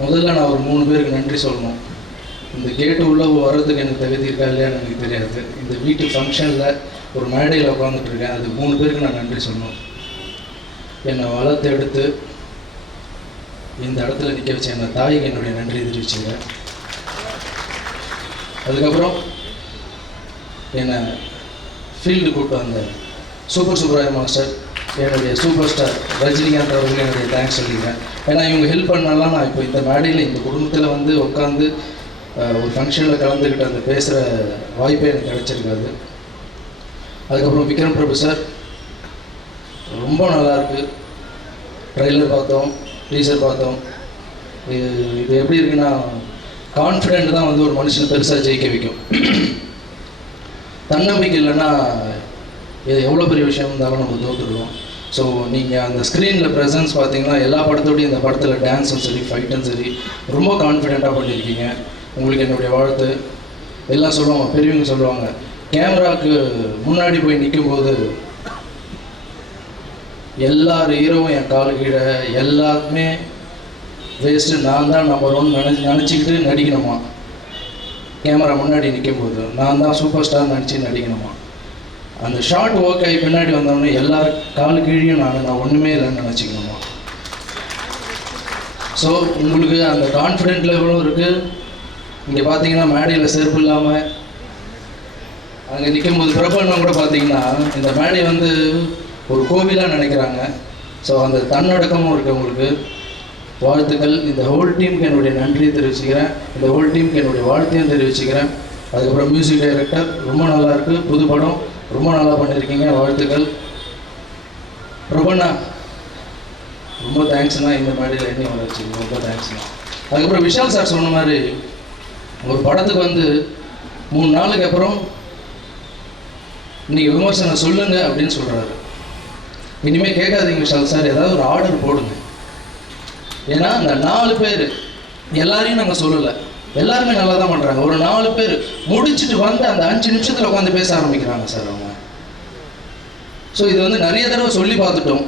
முதல்ல நான் ஒரு மூணு பேருக்கு நன்றி சொல்லணும். இந்த கேட்டு உள்ள வர்றதுக்கு எனக்கு தகுதி இருக்கா இல்லையான்னு எனக்கு தெரியாது. இந்த வீட்டு ஃபங்க்ஷனில் ஒரு மேடையில் உட்காந்துட்டு இருக்கேன். அது மூணு பேருக்கு நான் நன்றி சொல்லணும். என்னை வளர்த்து எடுத்து இந்த இடத்துல நிற்க வச்ச என்னை தாய்க்கு என்னுடைய நன்றி தெரிவிச்சுக்கிறேன் அதுக்கப்புறம் என்னை ஃபீல்டு கூப்பிட்டு வந்த சூப்பர் சூப்பராய மாஸ்டர் என்னுடைய சூப்பர் ஸ்டார் ரஜினிகாந்த் அவர்களுக்கு என்னுடைய தேங்க்ஸ் சொல்லிக்கிறேன். ஏன்னா இவங்க ஹெல்ப் பண்ணலாம் நான் இப்போ இந்த மேடையில் இந்த குடும்பத்தில் வந்து உட்காந்து ஒரு ஃபங்க்ஷனில் கலந்துக்கிட்டு அந்த பேசுகிற வாய்ப்பே எனக்கு கிடைச்சிருக்காது. அதுக்கப்புறம் விக்ரம் பிரபு சார் ரொம்ப நல்லாயிருக்கு ட்ரெய்லர் பார்த்தோம் டீசர் பார்த்தோம். இது இது எப்படி இருக்குன்னா கான்ஃபிடென்ட் தான் வந்து ஒரு மனுஷன் பெருசாக ஜெயிக்க வைக்கும். தன்னம்பிக்கை இல்லைன்னா இது எவ்வளோ பெரிய விஷயம் இருந்தாலும் நம்ம தோற்றுடுவோம் ஸோ நீங்கள் அந்த ஸ்க்ரீனில் ப்ரெசன்ஸ் பார்த்தீங்கன்னா எல்லா படத்தோடையும் இந்த படத்தில் டான்ஸும் சரி ஃபைட்டும் சரி ரொம்ப கான்ஃபிடெண்ட்டாக பண்ணியிருக்கீங்க. உங்களுக்கு என்னுடைய வாழ்த்து. எல்லாம் சொல்லுவாங்க பெரியவங்க சொல்லுவாங்க கேமராவுக்கு முன்னாடி போய் நிற்கும்போது எல்லார் ஹீரோவும் என் காலு கீழே எல்லாருமே வேஸ்ட்டு நான் தான் நம்பர் ஒன் நினச்சி நினச்சிக்கிட்டு நடிக்கணுமா? கேமரா முன்னாடி நிற்கும்போது நான் தான் சூப்பர் ஸ்டார் நினச்சி நடிக்கணுமா? அந்த ஷார்ட் ஒர்க் ஆகி பின்னாடி வந்தோடனே எல்லா காலு கீழேயும் நாங்கள் நான் ஒன்றுமே இல்லைன்னு நினச்சிக்கணுமா? ஸோ உங்களுக்கு அந்த கான்ஃபிடென்ட் லெவலும் இருக்குது இங்கே பார்த்தீங்கன்னா மேடையில் செருப்பு இல்லாமல் அங்கே நிற்கும் போது பிரபலம் கூட பார்த்தீங்கன்னா இந்த மேடை வந்து ஒரு கோவிலாக நினைக்கிறாங்க. ஸோ அந்த தன்னடக்கமும் இருக்குது உங்களுக்கு. வாழ்த்துக்கள். இந்த ஹோல் டீமுக்கு என்னுடைய நன்றியை தெரிவிச்சுக்கிறேன். இந்த ஹோல் டீமுக்கு என்னுடைய வாழ்த்தையும் தெரிவிச்சுக்கிறேன். அதுக்கப்புறம் மியூசிக் டைரக்டர் ரொம்ப நல்லாயிருக்கு புது படம். ரொம்ப நல்லா பண்ணியிருக்கீங்க வாழ்த்துக்கள். ரொம்பண்ணா ரொம்ப தேங்க்ஸ்ண்ணா இந்த மேடையில் என்னையும் வர வச்சுங்க ரொம்ப தேங்க்ஸ்ண்ணா அதுக்கப்புறம் விஷால் சார் சொன்ன மாதிரி ஒரு படத்துக்கு வந்து மூணு நாளுக்கு அப்புறம் நீங்கள் விமர்சனம் சொல்லுங்க அப்படின்னு சொல்கிறாரு இனிமேல் கேட்காதீங்க விஷால் சார் ஏதாவது ஒரு ஆர்டர் போடுங்க. ஏன்னா அந்த நாலு பேர் எல்லாரையும் நாங்கள் சொல்லலை. எல்லாருமே நல்லா தான் பண்ணுறாங்க ஒரு நாலு பேர் முடிச்சுட்டு வந்து அந்த அஞ்சு நிமிஷத்தில் உட்காந்து பேச ஆரம்பிக்கிறாங்க சார் அவங்க. ஸோ இது வந்து நிறைய தடவை சொல்லி பார்த்துட்டோம்.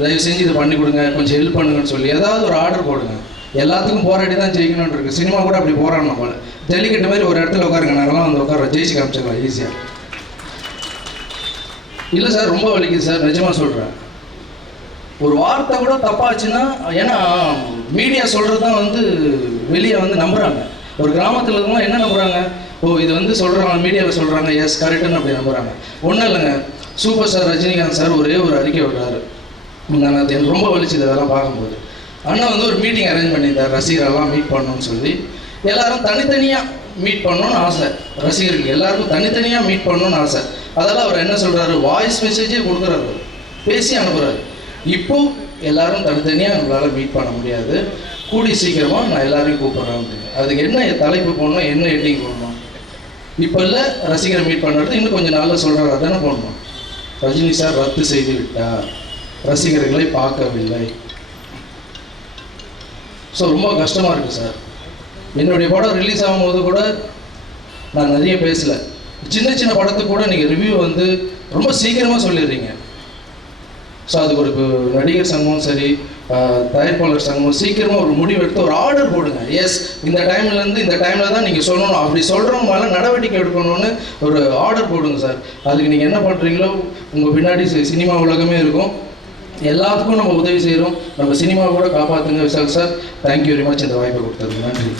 தயவு செஞ்சு இது பண்ணி கொடுங்க கொஞ்சம் ஹெல்ப் பண்ணுங்கன்னு சொல்லி. ஏதாவது ஒரு ஆர்டர் போடுங்க. எல்லாத்துக்கும் போராடி தான் ஜெயிக்கணும்னு இருக்கு. சினிமா கூட அப்படி போராடணும் போல ஜல்லிக்கட்டு மாதிரி ஒரு இடத்துல உட்காருங்க. நாங்களாம் வந்து உட்கார ஜெயிச்சு காமிச்சிடலாம் ஈஸியாக இல்லை சார் ரொம்ப வலிக்குது சார். நிஜமாக சொல்கிறேன் ஒரு வார்த்தை கூட தப்பாச்சுன்னா ஏன்னா மீடியா சொல்கிறது தான் வந்து வெளியே வந்து நம்புகிறாங்க ஒரு கிராமத்தில் இருக்கவங்க என்ன நம்புகிறாங்க ஓ இது வந்து சொல்கிறாங்க மீடியாவில் சொல்கிறாங்க எஸ் கரெக்டுன்னு அப்படி நம்புகிறாங்க ஒன்றும் இல்லைங்க. சூப்பர் ஸ்டார் ரஜினிகாந்த் சார் ஒரே ஒரு அறிக்கை விடுறாரு. நான் அது எனக்கு ரொம்ப வலிச்சுது அதெல்லாம் பார்க்கும்போது. அண்ணா வந்து ஒரு மீட்டிங் அரேஞ்ச் பண்ணியிருந்தார். ரசிகரெல்லாம் மீட் பண்ணணும்னு சொல்லி. எல்லாரும் தனித்தனியாக மீட் பண்ணணும்னு ஆசை. ரசிகர்கள் எல்லாருக்கும் தனித்தனியாக மீட் பண்ணணும்னு ஆசை. அதெல்லாம் அவர் என்ன சொல்கிறாரு வாய்ஸ் மெசேஜே கொடுக்குறாரு. பேசி அனுப்புகிறாரு இப்போது எல்லாரும் தனித்தனியாக நம்மளால் மீட் பண்ண முடியாது. கூடி சீக்கிரமாக நான் எல்லாரையும் கூப்பிட்றேன் அதுக்கு என்ன தலைப்பு போடணும் என்ன எட்டிங் போடணும்? இப்போ இல்லை ரசிகரை மீட் பண்ணுறது இன்னும் கொஞ்சம் நாளில் சொல்கிறாரு அதானே போடணும். ரஜினி சார் ரத்து செய்து விட்டார். ரசிகர்களை பார்க்கவில்லை. ஸோ ரொம்ப கஷ்டமாக இருக்குது சார். என்னுடைய படம் ரிலீஸ் ஆகும்போது கூட நான் நிறைய பேசலை. சின்ன சின்ன படத்துக்கு கூட நீங்கள் ரிவ்யூ வந்து ரொம்ப சீக்கிரமாக சொல்லிடுறீங்க. ஸோ அதுக்கு ஒரு நடிகர் சங்கமும் சரி தயாரிப்பாளர் சங்கமும் சீக்கிரமாக ஒரு முடிவு எடுத்து ஒரு ஆர்டர் போடுங்க. எஸ் இந்த டைம்லேருந்து இந்த டைமில் தான் நீங்கள் சொல்லணும். அப்படி சொல்கிறவங்க மேலே நடவடிக்கை எடுக்கணும்னு ஒரு ஆர்டர் போடுங்க சார் அதுக்கு நீங்கள் என்ன பண்ணுறீங்களோ உங்கள் பின்னாடி சினிமா உலகமே இருக்கும். எல்லாத்துக்கும் நம்ம உதவி செய்கிறோம் நம்ம சினிமாவை கூட காப்பாற்றுங்க Vishal sir thank you very much இந்த வாய்ப்பை கொடுத்தது நன்றி.